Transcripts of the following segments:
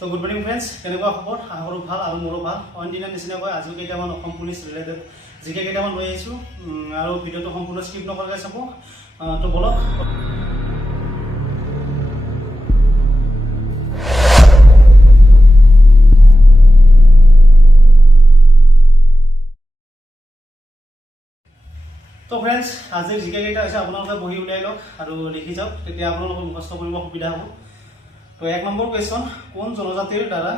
তো good morning friends, কেনেকুৱা খবৰ? আহৰো ভাল আৰু মোৰো ভাল। অইন দিনা নিচিনাকৈ আজিও কেইটামান অসম পুলিচ ৰিলেটেড জিকে কেইটামান লৈ আহিছোঁ আৰু ভিডিঅ'টো সম্পূৰ্ণ স্কিপ নকৰাকৈ চাব। তো বলক। তো ফ্ৰেন্ডছ, আজিৰ জিকে কেইটা হৈছে আপোনালোকে বহি উলিয়াই লওক আৰু লিখি যাওক, তেতিয়া আপোনালোকৰ মুখস্থ কৰিব সুবিধা হ'ব। তো 1 নম্বৰ কুৱেশ্যন, কোন জনজাতিৰ দ্বাৰা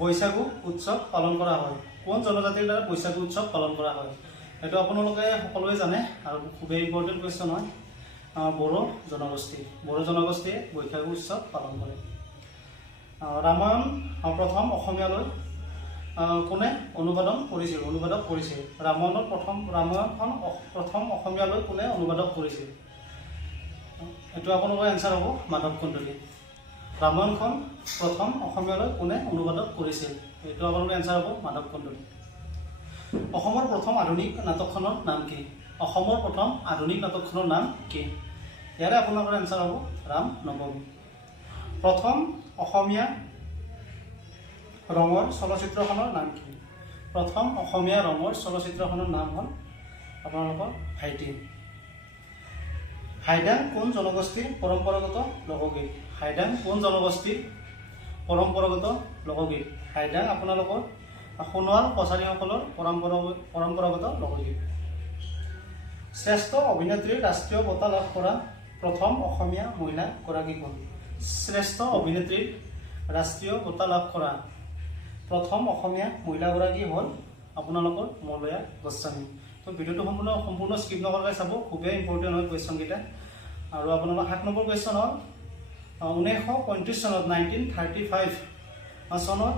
বৈশাগু উৎসৱ পালন কৰা হয়? কোন জনজাতিৰ দ্বাৰা বৈশাগু উৎসৱ পালন কৰা হয়? এইটো আপোনালোকে সকলোৱে জানে আৰু খুবেই ইম্পৰ্টেণ্ট কুৱেশ্যন হয়। বড়ো জনগোষ্ঠীয়ে বৈশাগু উৎসৱ পালন কৰে। ৰামায়ণ প্ৰথম অসমীয়ালৈ কোনে অনুবাদক কৰিছিল? ৰামায়ণখন প্ৰথম অসমীয়ালৈ কোনে অনুবাদক কৰিছিল? এইটো আপোনালোকৰ এনচাৰ হ'ব মাধৱ কন্দলী। ৰামায়ণখন প্ৰথম অসমীয়ালৈ কোনে অনুবাদক কৰিছিল? এইটো আপোনালোকৰ এনচাৰ হ'ব মাধৱ কন্দলী। অসমৰ প্ৰথম আধুনিক নাটকখনৰ নাম কি? অসমৰ প্ৰথম আধুনিক নাটকখনৰ নাম কি? ইয়াৰে আপোনালোকৰ এনচাৰ হ'ব ৰাম নৱমী। প্ৰথম অসমীয়া ৰঙৰ চলচ্চিত্ৰখনৰ নাম কি? প্ৰথম অসমীয়া ৰঙৰ চলচ্চিত্ৰখনৰ নাম হ'ল আপোনালোকৰ ভাইটি। হাইদাং কোন জনগোষ্ঠীৰ পৰম্পৰাগত লোকগীত? হাইদাং কোন জনগোষ্ঠীৰ পৰম্পৰাগত লোকগীত? হাইদাং আপোনালোকৰ সোণোৱাল কছাৰীসকলৰ পৰম্পৰাগত লোকগীত। শ্ৰেষ্ঠ অভিনেত্ৰীৰ ৰাষ্ট্ৰীয় বঁটা লাভ কৰা প্ৰথম অসমীয়া মহিলা গৰাকী কোন? শ্ৰেষ্ঠ অভিনেত্ৰীৰ ৰাষ্ট্ৰীয় বঁটা লাভ কৰা প্ৰথম অসমীয়া মহিলাগৰাকী হ'ল আপোনালোকৰ মলয়া গোস্বামী। তো ভিডিঅ'টো সম্পূৰ্ণ স্কিপ নকৰাকৈ চাব, খুবেই ইম্পৰ্টেণ্ট হয় কুৱেশ্যনকেইটা। আৰু আপোনালোকৰ 7 নম্বৰ কুৱেশ্যন হ'ল 1935 চনত 1935 চনত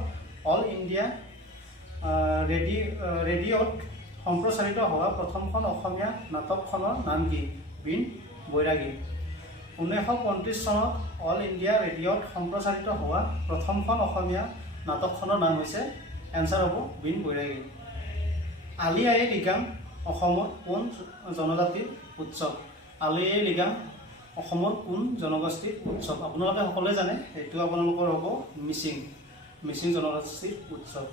অল ইণ্ডিয়া ৰেডিঅ'ত সম্প্ৰচাৰিত হোৱা প্ৰথমখন অসমীয়া নাটকখনৰ নাম কি? বীণ বৈৰাগী। 1935 চনত অল ইণ্ডিয়া ৰেডিঅ'ত সম্প্ৰচাৰিত হোৱা প্ৰথমখন অসমীয়া নাটকখনৰ নাম হৈছে এনচাৰ হ'ব বীণ বৈৰাগী। আলি আয়ে লৃগাং অসমৰ কোন জনজাতিৰ উৎসৱ? আলি আয়ে লৃগাং অসমৰ কোন জনগোষ্ঠীৰ উৎসৱ? আপোনালোকে সকলোৱে জানে, এইটো আপোনালোকৰ হ'ব মিচিং জনগোষ্ঠীৰ উৎসৱ।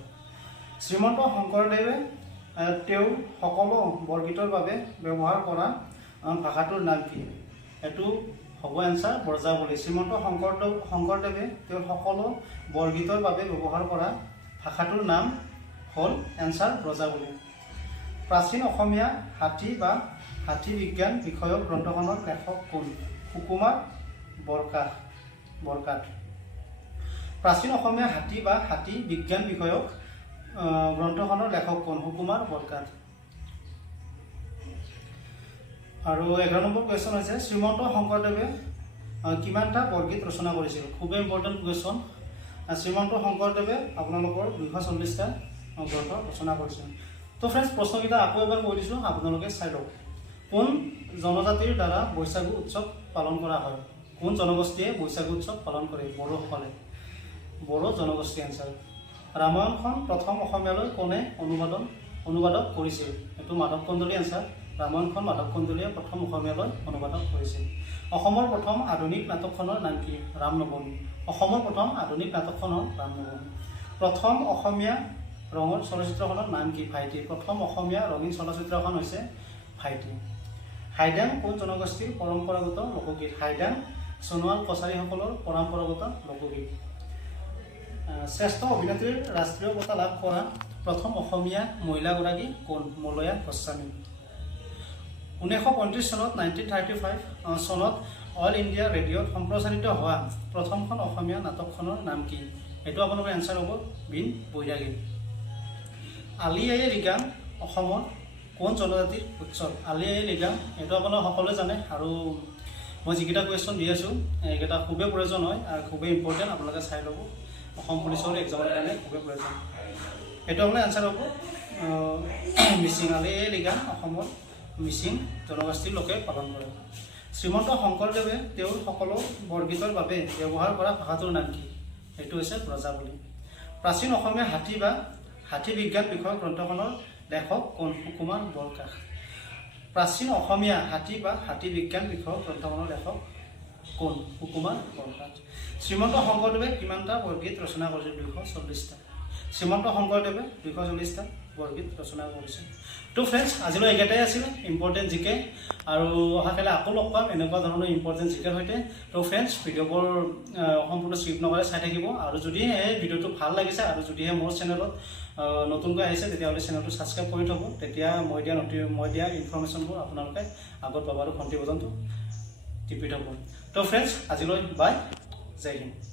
শ্ৰীমন্ত শংকৰদেৱে তেওঁৰ সকলো বৰগীতৰ বাবে ব্যৱহাৰ কৰা ভাষাটোৰ নাম কি? এইটো হ'ব এনচাৰ ব্ৰজাৱলী। শ্ৰীমন্ত শংকৰদেৱে তেওঁৰ সকলো বৰগীতৰ বাবে ব্যৱহাৰ কৰা ভাষাটোৰ নাম হ'ল এনচাৰ ব্ৰজাৱলী। প্ৰাচীন অসমীয়া হাতী বিজ্ঞান বিষয়ক গ্ৰন্থখনৰ লেখক কোন? সুকুমাৰ বৰকাত। প্ৰাচীন অসমীয়া হাতী বিজ্ঞান বিষয়ক গ্ৰন্থখনৰ লেখক কোন? সুকুমাৰ বৰকাত। আৰু 11 নম্বৰ কুৱেশ্যন হৈছে শ্ৰীমন্ত শংকৰদেৱে কিমানটা বৰগীত ৰচনা কৰিছিল? খুবেই ইম্পৰ্টেণ্ট কুৱেশ্যন। শ্ৰীমন্ত শংকৰদেৱে আপোনালোকৰ 240টা গ্ৰন্থ ৰচনা কৰিছিল। তো ফ্ৰেণ্ডছ, প্ৰশ্নকেইটা আকৌ এবাৰ কৈ দিছোঁ, আপোনালোকে চাই লওক। কোন জনজাতিৰ দ্বাৰা বৈশাগু উৎসৱ পালন কৰা হয়? কোন জনগোষ্ঠীয়ে বৈশাগু উৎসৱ পালন কৰে? বড়োসকলে। বড়ো জনগোষ্ঠী এনচাৰ। ৰামায়ণখন প্ৰথম অসমীয়ালৈ কোনে অনুবাদক কৰিছিল? এইটো মাধৱ কন্দলী এনচাৰ। ৰামায়ণখন মাধৱ কন্দলীয়ে প্ৰথম অসমীয়ালৈ অনুবাদক কৰিছিল। অসমৰ প্ৰথম আধুনিক নাটকখনৰ নাম কি? ৰাম নৱমী। অসমৰ প্ৰথম আধুনিক নাটকখনৰ ৰাম নৱমী। প্ৰথম অসমীয়া ৰঙৰ চলচ্চিত্ৰখনৰ নাম কি? ভাইটি। প্ৰথম অসমীয়া ৰঙীন চলচ্চিত্ৰখন হৈছে ভাইটি। হাইদাং কোন জনগোষ্ঠীৰ পৰম্পৰাগত লোকগীত? হাইদাং সোণোৱাল কছাৰীসকলৰ পৰম্পৰাগত লোকগীত। শ্ৰেষ্ঠ অভিনেত্ৰীৰ ৰাষ্ট্ৰীয় বঁটা লাভ কৰা প্ৰথম অসমীয়া মহিলাগৰাকী কোন? মলয়া গোস্বামী। 1935 চনত 1935 চনত অল ইণ্ডিয়া ৰেডিঅ'ত সম্প্ৰচাৰিত হোৱা প্ৰথমখন অসমীয়া নাটকখনৰ নাম কি? এইটো আপোনালোকৰ এনচাৰ হ'ব বীণ বৈৰাগী। আলি আয়ে লৃগাং অসমৰ কোন জনজাতিৰ উৎসৱ? আলি আয়ে লৃগাং এইটো আপোনালোকে সকলোৱে জানে, আৰু মই যিকেইটা কুৱেশ্যন দি আছোঁ এইকেইটা খুবেই প্ৰয়োজন হয় আৰু খুবেই ইম্পৰ্টেণ্ট, আপোনালোকে চাই ল'ব। অসম পুলিচৰ এক্সামৰ কাৰণে খুবেই প্ৰয়োজন। এইটো আপোনাৰ এনচাৰ হ'ব মিচিং। আলি আয়ে লৃগাং অসমৰ মিচিং জনগোষ্ঠীৰ লোকে পালন কৰে। শ্ৰীমন্ত শংকৰদেৱে তেওঁৰ সকলো বৰগীতৰ বাবে ব্যৱহাৰ কৰা ভাষাটোৰ নাম কি? এইটো হৈছে ব্ৰজাৱলী। প্ৰাচীন অসমীয়া হাতী বিজ্ঞান বিষয়ক গ্ৰন্থখনৰ লেখক কোন? সুকুমাৰ বৰকাত। প্ৰাচীন অসমীয়া হাতী বিজ্ঞান বিষয়ক গ্ৰন্থখনৰ লেখক কোন সুকুমাৰ বৰঠাকুৰ শ্ৰীমন্ত শংকৰদেৱে কিমানটা বৰগীত ৰচনা কৰিছিল 240টা শ্ৰীমন্ত শংকৰদেৱে 240টা বৰগীত ৰচনা কৰিছিল তো ফ্ৰেণ্ডছ আজিলৈ একেটাই আছিল ইম্পৰ্টেণ্ট জিকে আৰু অহাকালি আকৌ লগ পাম এনেকুৱা ধৰণৰ ইম্পৰ্টেণ্ট জিকেৰ সৈতে তো ফ্ৰেণ্ডছ ভিডিঅ'বোৰ সম্পূৰ্ণ স্কিপ নকৰে চাই থাকিব আৰু যদিহে ভিডিঅ'টো ভাল লাগিছে আৰু যদিহে মোৰ চেনেলত নতুনকৈ আহিছে তেতিয়াহ'লে চেনেলটো ছাবস্ক্ৰাইব কৰি থ'ব তেতিয়া মই দিয়া ইনফৰমেশ্যনবোৰ আপোনালোকে আগত পাব আৰু ঘণ্টি বটনটো টিপি থ'ব তো ফ্ৰেণ্ডছ আজিলৈ বাই জয় হিন্দ